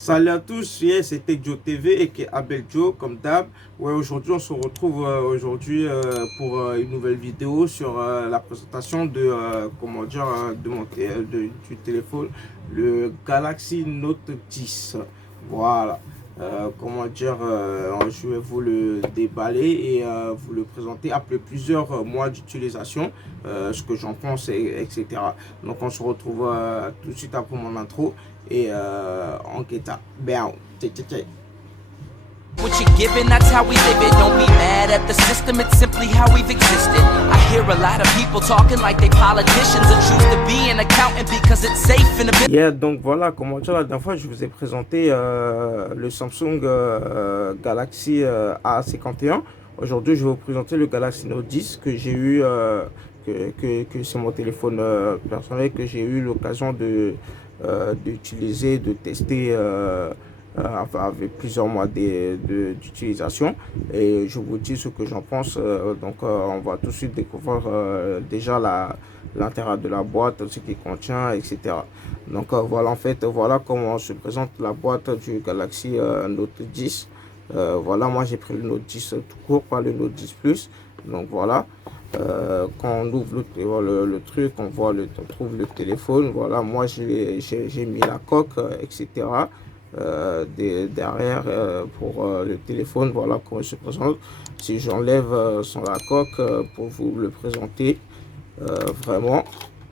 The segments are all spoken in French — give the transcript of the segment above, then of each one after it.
Salut à tous, c'était Joe TV et qui est Abel Joe comme d'hab. Ouais, aujourd'hui on se retrouve pour une nouvelle vidéo sur la présentation de du téléphone, le Galaxy Note 10. Voilà. Je vais vous le déballer et vous le présenter après plusieurs mois d'utilisation, ce que j'en pense, etc. Donc on se retrouve tout de suite après mon intro et on guetta. Bien, What you're giving, that's how we live it. Don't be mad at the system, it's simply how we've existed. I hear a lot of people talking like they politicians and choose to be an accountant because it's safe in a bit. Yeah, donc voilà, comment dire, la dernière fois je vous ai présenté le Samsung Galaxy A51. Aujourd'hui je vais vous présenter le Galaxy Note 10 que j'ai eu, que c'est mon téléphone personnel que j'ai eu l'occasion d'utiliser, de tester avec plusieurs mois d'utilisation, et je vous dis ce que j'en pense. On va tout de suite découvrir déjà l'intérieur de la boîte, ce qu'il contient, etc. Donc voilà, en fait, voilà comment se présente la boîte du Galaxy Note 10. Voilà, moi j'ai pris le Note 10 tout court, pas le Note 10 Plus. Donc voilà, quand on ouvre le truc, on trouve le téléphone. Voilà, moi j'ai mis la coque, etc. Derrière pour le téléphone. Voilà comment il se présente. Si j'enlève sans la coque pour vous le présenter vraiment,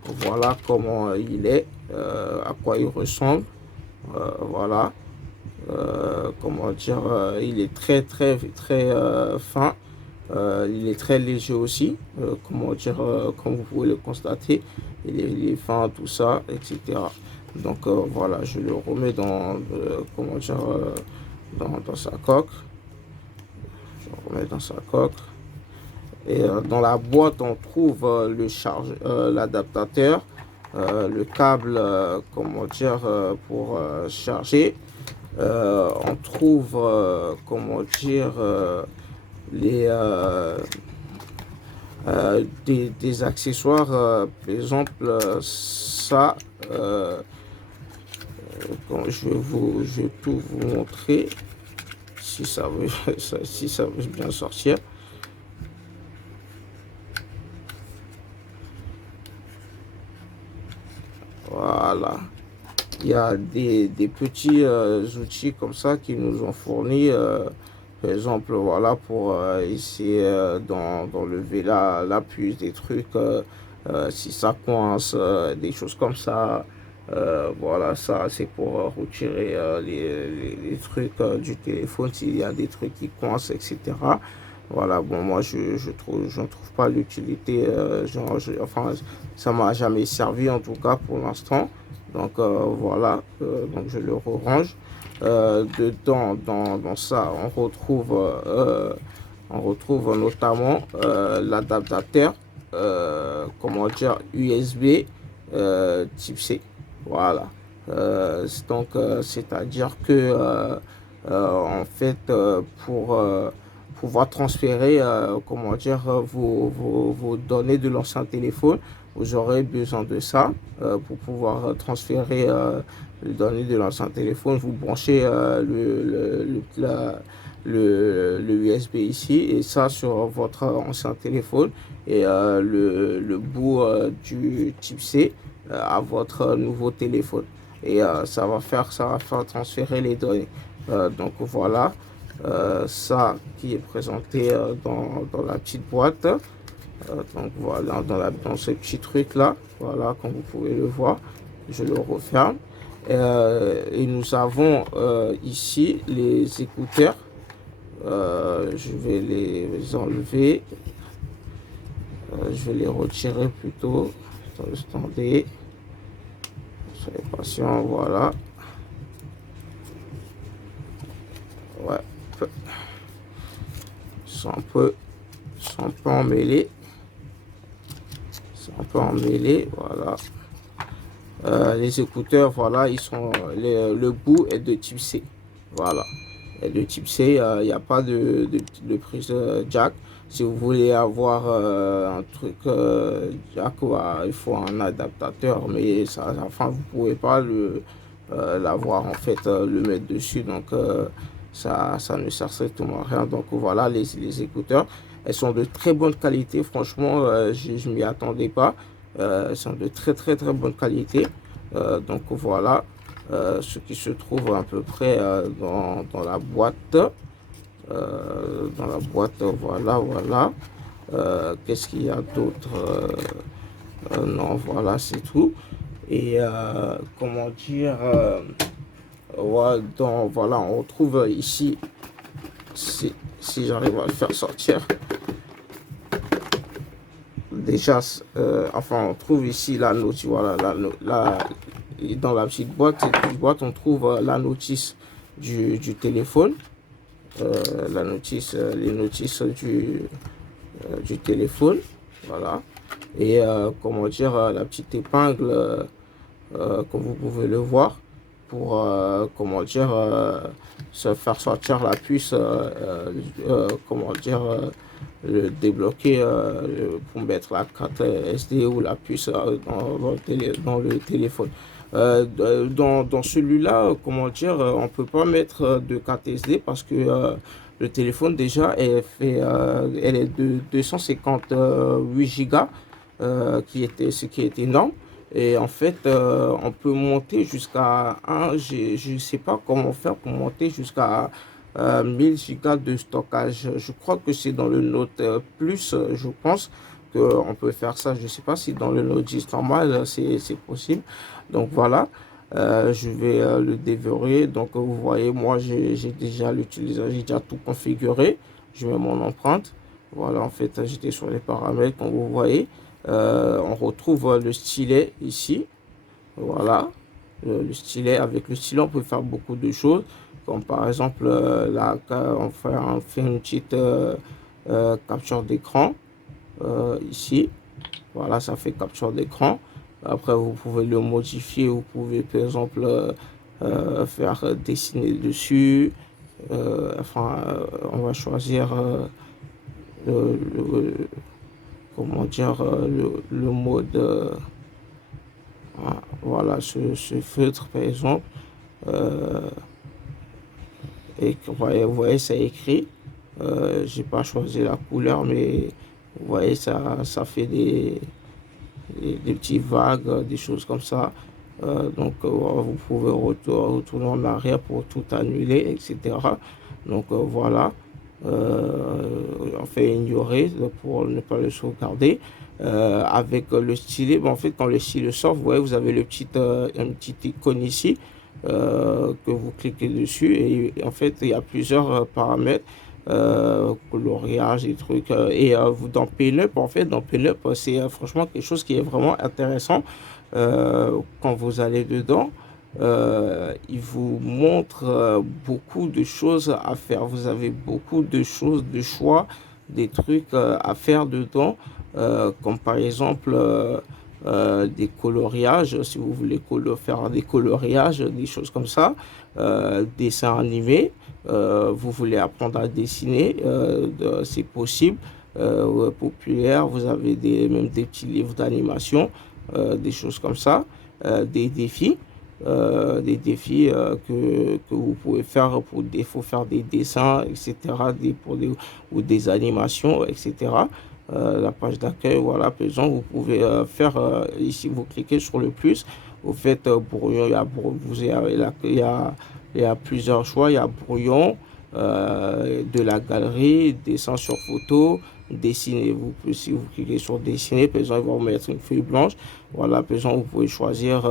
voilà comment il est, à quoi il ressemble. Voilà, comment dire, il est très fin. Il est très léger aussi, comment dire, comme vous pouvez le constater, il est fin, tout ça, etc. Donc voilà, je le remets comment dire, dans sa coque. Je le remets dans sa coque. Et dans la boîte, on trouve l'adaptateur, le câble, comment dire, pour charger. On trouve, comment dire, des accessoires, par exemple ça. Je vais tout vous montrer si ça veut, si ça veut bien sortir. Voilà, il y a des petits outils comme ça qui nous ont fournis, par exemple, voilà, pour essayer d'enlever la puce des trucs, si ça coince, des choses comme ça. Voilà, ça c'est pour retirer les trucs du téléphone s'il y a des trucs qui coincent, etc. Voilà, bon, moi je n'en trouve pas l'utilité, enfin ça m'a jamais servi en tout cas pour l'instant. Donc voilà, donc je le range. Dedans, dans ça, on retrouve notamment l'adaptateur, comment dire, USB type C. Voilà. C'est-à-dire que en fait, pour pouvoir transférer, comment dire, vos données de l'ancien téléphone, vous aurez besoin de ça pour pouvoir transférer les données de l'ancien téléphone. Vous branchez le USB ici, et ça sur votre ancien téléphone, et le bout du type C à votre nouveau téléphone, et ça va faire transférer les données. Donc voilà, ça qui est présenté dans la petite boîte. Donc voilà, dans ce petit truc là, voilà, comme vous pouvez le voir, je le referme. Et nous avons ici les écouteurs. Je vais les enlever, je vais les retirer plutôt. Attendez, soyez patient. Voilà, ouais, ils sont un peu emmêlés, voilà. Les écouteurs, voilà, ils sont, le bout est de type C. Voilà, et de type C, il n'y a pas de prise jack. Si vous voulez avoir un truc jack, il faut un adaptateur, mais ça, enfin, vous pouvez pas l'avoir en fait, le mettre dessus. Donc ça ne sert strictement à rien. Donc voilà, les écouteurs, elles sont de très bonne qualité. Franchement, je m'y attendais pas. Elles sont de très bonne qualité. Donc voilà ce qui se trouve à peu près dans la boîte. Voilà. Qu'est-ce qu'il y a d'autre? Non, voilà, c'est tout. Et comment dire, voilà, on trouve ici, si j'arrive à le faire sortir, déjà, enfin, on trouve ici la notice, voilà, dans la petite boîte, on trouve la notice du téléphone, les notices du téléphone, voilà. Et comment dire, la petite épingle, comme vous pouvez le voir, pour comment dire, se faire sortir la puce, comment dire, le débloquer pour mettre la carte SD ou la puce dans le téléphone. Dans celui-là, comment dire, on peut pas mettre de carte SD parce que le téléphone déjà elle est de 258 Go, ce qui est énorme. Et en fait, on peut monter jusqu'à je ne sais pas comment faire pour monter jusqu'à 1000 Go de stockage. Je crois que c'est dans le Note Plus, je pense qu'on peut faire ça. Je ne sais pas si dans le Note 10 normal, c'est possible. Donc voilà, je vais le déverrouiller. Donc vous voyez, moi j'ai déjà j'ai déjà tout configuré. Je mets mon empreinte. Voilà, en fait, j'étais sur les paramètres, comme vous voyez. On retrouve le stylet ici. Voilà, le stylet. Avec le stylet, on peut faire beaucoup de choses. Comme par exemple, là, on fait une petite capture d'écran ici. Voilà, ça fait capture d'écran. Après, vous pouvez le modifier. Vous pouvez, par exemple, faire dessiner dessus. Enfin, on va choisir comment dire, le mode, voilà, ce feutre par exemple, et vous voyez ça écrit, j'ai pas choisi la couleur, mais vous voyez ça fait des petits vagues, des choses comme ça. Donc vous pouvez retourner en arrière pour tout annuler, etc. Donc voilà, on fait ignorer pour ne pas le sauvegarder. Avec le stylet, en fait quand le stylet sort, vous voyez, vous avez une petite icône ici, que vous cliquez dessus, et en fait il y a plusieurs paramètres, coloriage, des trucs, et vous dans Pinup, en fait dans Pinup, c'est franchement quelque chose qui est vraiment intéressant. Quand vous allez dedans, il vous montre beaucoup de choses à faire. Vous avez beaucoup de choses, de choix, des trucs à faire dedans, comme par exemple des coloriages, si vous voulez faire des coloriages, des choses comme ça, dessins animés. Vous voulez apprendre à dessiner, c'est possible. Populaire, vous avez même des petits livres d'animation, des choses comme ça, des défis. Que vous pouvez faire faut faire des dessins, etc., ou des animations, etc. La page d'accueil, voilà, par exemple, vous pouvez faire, ici, vous cliquez sur le plus, vous faites brouillon, il y a plusieurs choix, il y a brouillon, de la galerie, dessin sur photo, dessiner. Si vous cliquez sur dessiner, par exemple, il va vous mettre une feuille blanche. Voilà, par exemple, vous pouvez choisir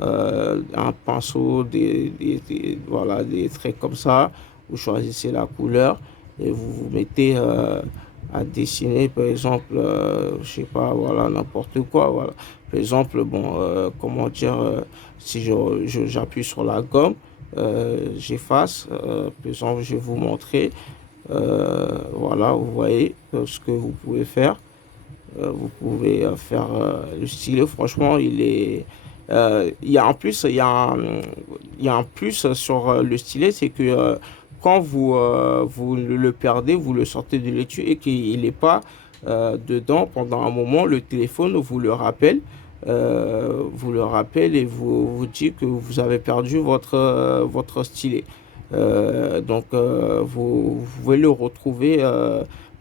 un pinceau, voilà, des traits comme ça. Vous choisissez la couleur et vous vous mettez à dessiner, par exemple, je sais pas, voilà, n'importe quoi, voilà. Par exemple, bon, comment dire, si j'appuie sur la gomme, j'efface, par exemple, je vais vous montrer, voilà, vous voyez ce que vous pouvez faire. Vous pouvez faire le stylet, franchement, il y a en plus, il y a un plus sur le stylet, c'est que quand vous le perdez, vous le sortez de l'étui et qu'il n'est pas dedans pendant un moment, le téléphone vous le rappelle. vous le rappelle et vous dit que vous avez perdu votre stylet. Vous pouvez le retrouver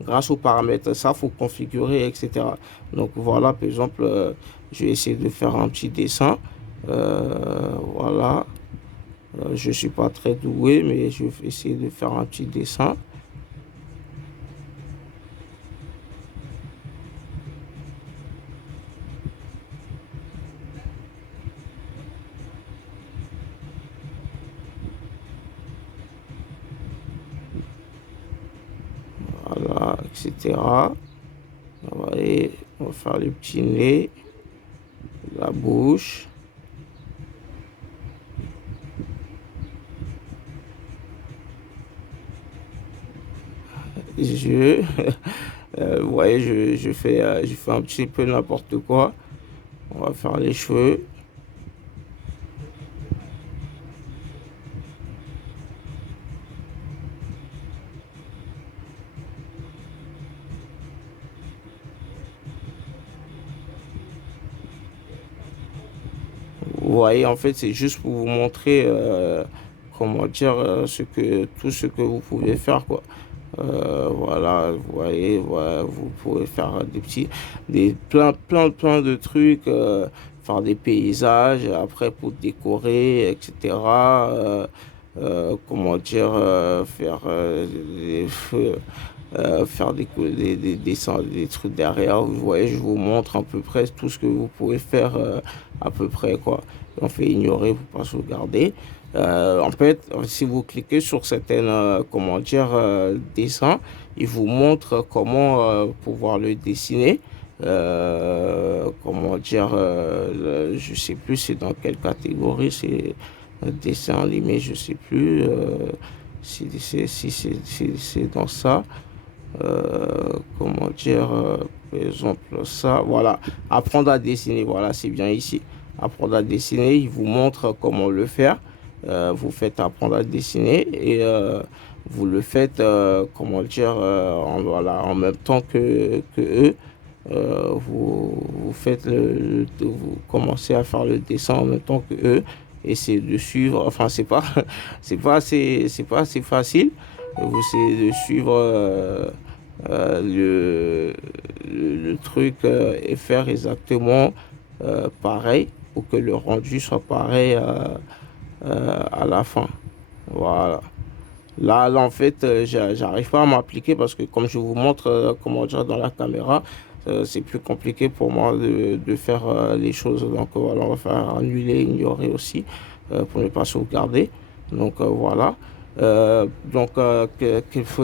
grâce aux paramètres. Ça, faut configurer, etc. Donc voilà, par exemple, je vais essayer de faire un petit dessin. Voilà. Je suis pas très doué, mais je vais essayer de faire un petit dessin. Voilà, etc. On va faire le petit nez, la bouche. Les yeux. Vous voyez, je fais un petit peu n'importe quoi. On va faire les cheveux. Vous voyez, en fait, c'est juste pour vous montrer, comment dire, tout ce que vous pouvez faire, quoi. Voilà, vous voyez, voilà, vous pouvez faire plein de trucs, faire des paysages, après pour décorer, etc. Comment dire, faire des dessins, des trucs derrière. Vous voyez, je vous montre à peu près tout ce que vous pouvez faire, à peu près, quoi. On fait ignorer pour pas sauvegarder. En fait, si vous cliquez sur certains, comment dire, dessins, il vous montre comment pouvoir le dessiner. Comment dire, je sais plus c'est dans quelle catégorie, c'est un dessin animé, je sais plus si c'est dans ça. Comment dire, par exemple, ça, voilà, apprendre à dessiner, voilà, c'est bien ici. Apprendre à dessiner, il vous montre comment le faire. Vous faites apprendre à dessiner et vous le faites, comment dire, voilà, en même temps que eux. Vous faites vous commencez à faire le dessin en même temps que eux. Essayez de suivre, enfin, c'est pas assez facile. Vous essayez de suivre le truc et faire exactement pareil pour que le rendu soit pareil à la fin. Voilà. Là, en fait, j'arrive pas à m'appliquer parce que comme je vous montre, comment dire, dans la caméra, c'est plus compliqué pour moi de faire les choses. Donc voilà, on va faire annuler, ignorer aussi pour ne pas sauvegarder. Donc voilà. Il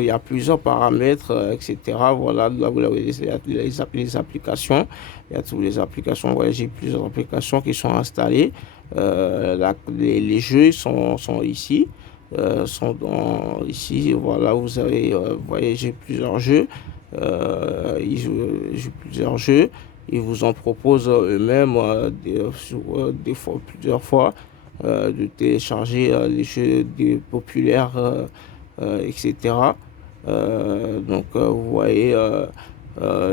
y a plusieurs paramètres, etc. Voilà, là vous avez les applications. Il y a toutes les applications. Vous voyez, j'ai plusieurs applications qui sont installées. Les jeux sont ici. Ici, voilà, vous voyez, j'ai plusieurs jeux. J'ai plusieurs jeux. Ils vous en proposent eux-mêmes des fois, plusieurs fois de télécharger les jeux des populaires, etc. Vous voyez,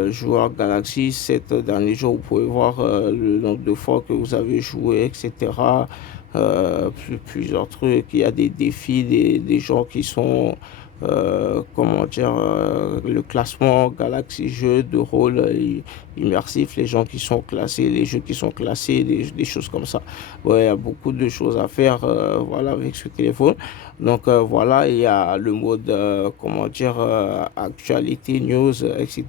joueur Galaxy, 7 derniers jours, vous pouvez voir le nombre de fois que vous avez joué, etc. Plusieurs trucs, il y a des défis, des gens qui sont, comment dire, le classement Galaxy jeux de rôle immersif, les gens qui sont classés, les jeux qui sont classés, des choses comme ça. Ouais, il y a beaucoup de choses à faire, voilà, avec ce téléphone. Donc voilà, il y a le mode, comment dire, actualité, news, etc.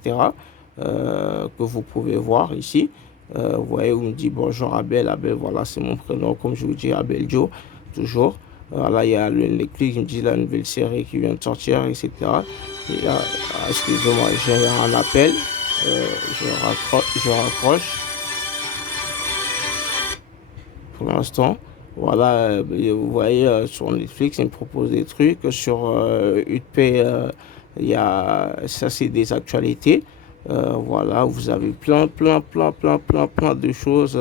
Que vous pouvez voir ici. Vous voyez, on me dit bonjour Abel. Abel, voilà, c'est mon prénom, comme je vous dis, Abel Joe, toujours. Voilà, il y a le Netflix, il me dit la nouvelle série qui vient de sortir, etc. Et excusez-moi, j'ai un appel. Je raccroche pour l'instant. Voilà, vous voyez, sur Netflix, il me propose des trucs. Sur UTP, ça, c'est des actualités. Voilà, vous avez plein de choses,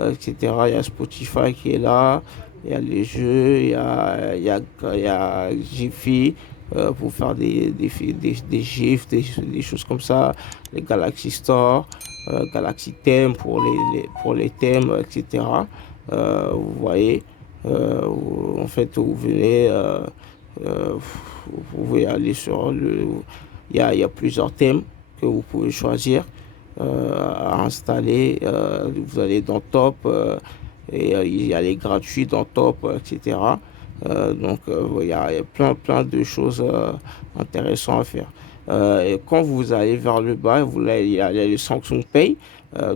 etc. Il y a Spotify qui est là, il y a les jeux, il y a Jiffy, pour faire des gifs, des choses comme ça, les Galaxy Store, Galaxy Theme pour les thèmes, etc. Vous voyez, en fait, vous venez, vous pouvez aller sur il y a plusieurs thèmes que vous pouvez choisir à installer. Vous allez dans Top et il y a les gratuits dans Top, etc. Donc, il y a plein de choses intéressantes à faire. Et quand vous allez vers le bas, il y a le Samsung Pay.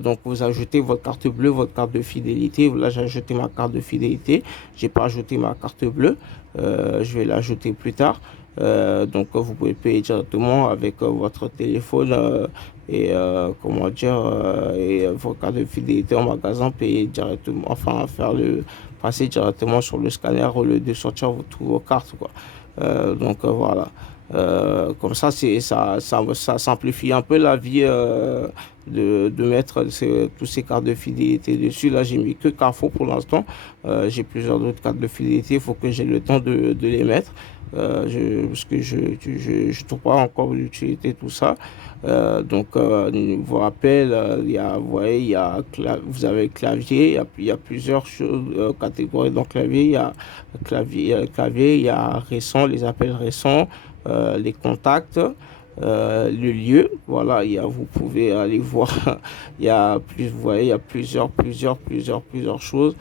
Donc, vous ajoutez votre carte bleue, votre carte de fidélité. Là, j'ai ajouté ma carte de fidélité. J'ai pas ajouté ma carte bleue. Je vais l'ajouter plus tard. Donc, vous pouvez payer directement avec votre téléphone et comment dire et votre carte de fidélité en magasin, payer directement, enfin passer directement sur le scanner au lieu de sortir toutes vos cartes, quoi. Donc voilà. Comme ça, ça simplifie un peu la vie de mettre tous ces cartes de fidélité dessus. Là, j'ai mis que Carrefour pour l'instant. J'ai plusieurs autres cartes de fidélité. Il faut que j'ai le temps de les mettre. Parce que je trouve pas encore l'utilité de tout ça. Donc, je vous rappelle, vous voyez, vous avez le clavier, il y a plusieurs choses, catégories dans le clavier. Il y a clavier, il y a récent, les appels récents, les contacts, le lieu. Voilà, vous pouvez aller voir, vous voyez, il y a plusieurs choses.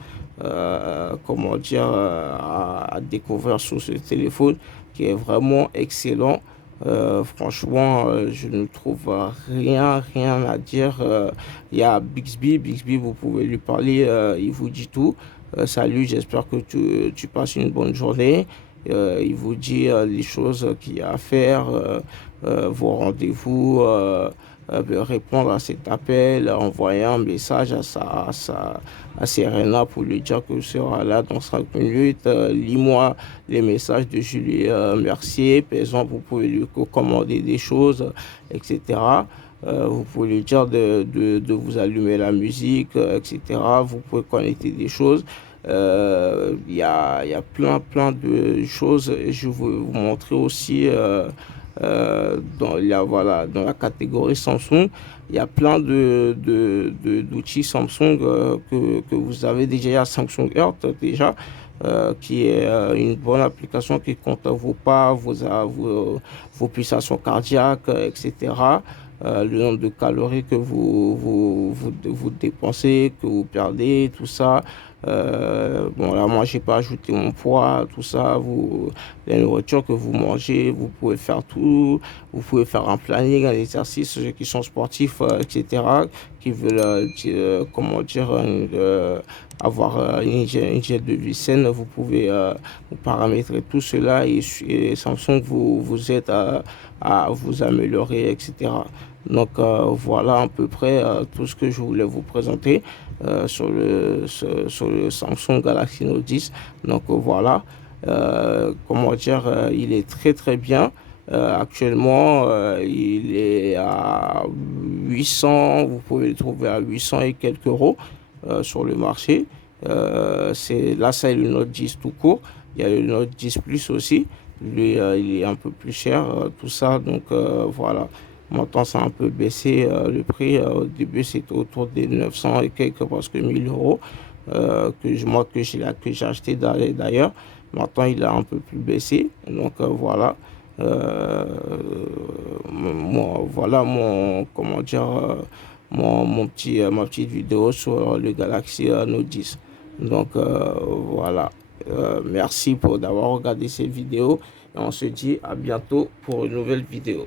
Comment dire, à découvrir sur ce téléphone qui est vraiment excellent. Franchement, je ne trouve rien à dire. Il y a Bixby, vous pouvez lui parler, il vous dit tout. Salut, j'espère que tu passes une bonne journée. Il vous dit les choses qu'il y a à faire, vos rendez-vous, répondre à cet appel, envoyer un message à Serena pour lui dire que je serai là dans 5 minutes. Lis-moi les messages de Julie Mercier. Par exemple, vous pouvez lui commander des choses, etc. Vous pouvez lui dire de vous allumer la musique, etc. Vous pouvez connecter des choses. Il y a plein de choses. Je vais vous montrer aussi dans la catégorie Samsung. Il y a plein d'outils Samsung que vous avez déjà. Il y a Samsung Health déjà, qui est une bonne application qui compte vos pas, vos pulsations cardiaques, etc. Le nombre de calories que vous dépensez, que vous perdez, tout ça. Bon, là, moi, j'ai pas ajouté mon poids, tout ça. La nourriture que vous mangez, vous pouvez faire tout. Vous pouvez faire un planning, un exercice, ceux qui sont sportifs, etc., qui veulent, comment dire, avoir une hygiène de vie saine. Vous pouvez vous paramétrer tout cela et Samsung vous aide à vous améliorer, etc. Donc voilà à peu près tout ce que je voulais vous présenter sur le Samsung Galaxy Note 10. Donc voilà, comment dire, il est très bien. Actuellement, il est à 800, vous pouvez le trouver à 800 et quelques euros sur le marché. Là, c'est le Note 10 tout court. Il y a le Note 10 Plus aussi. Lui, il est un peu plus cher, tout ça. Donc voilà. Maintenant, ça a un peu baissé le prix. Au début, c'était autour des 900 et quelques, parce que 1000 euros que j'ai acheté d'ailleurs. Maintenant, il a un peu plus baissé. Donc voilà. Voilà comment dire, ma petite vidéo sur le Galaxy Note 10. Donc voilà. Merci d'avoir regardé cette vidéo et on se dit à bientôt pour une nouvelle vidéo.